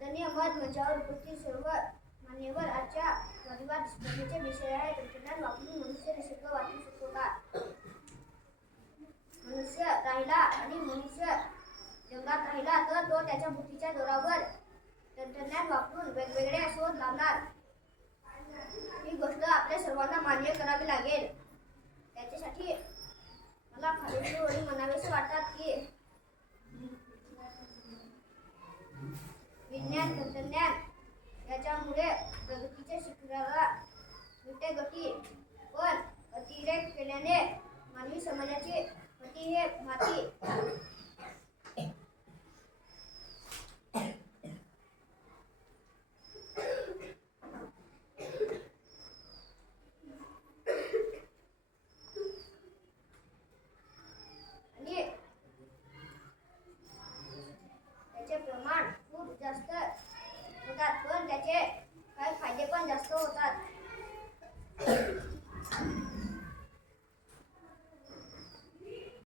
धन्यवाद मंचावर उपस्थित सर्व मान्यवर आजच्या रविवार स्पर्धेचे विषय आहे तंत्रज्ञान वापरून मनुष्य निसर्ग वाचू शकतो. का मनुष्य राहिला आणि मनुष्य जंगलात राहिला तर तो त्याच्या बुद्धीच्या जोरावर तंत्रज्ञान वापरून वेगवेगळे शोध लावणार. ही गोष्ट आपल्या सर्वांना मान्य करावी लागेल. तंत्रज्ञान याच्यामुळे प्रगतीच्या शिखराला मिळते गती पण अतिरेक केल्याने मानवी समाजाची गती हे माती. आणि त्याचे प्रमाण करतात पण त्याचे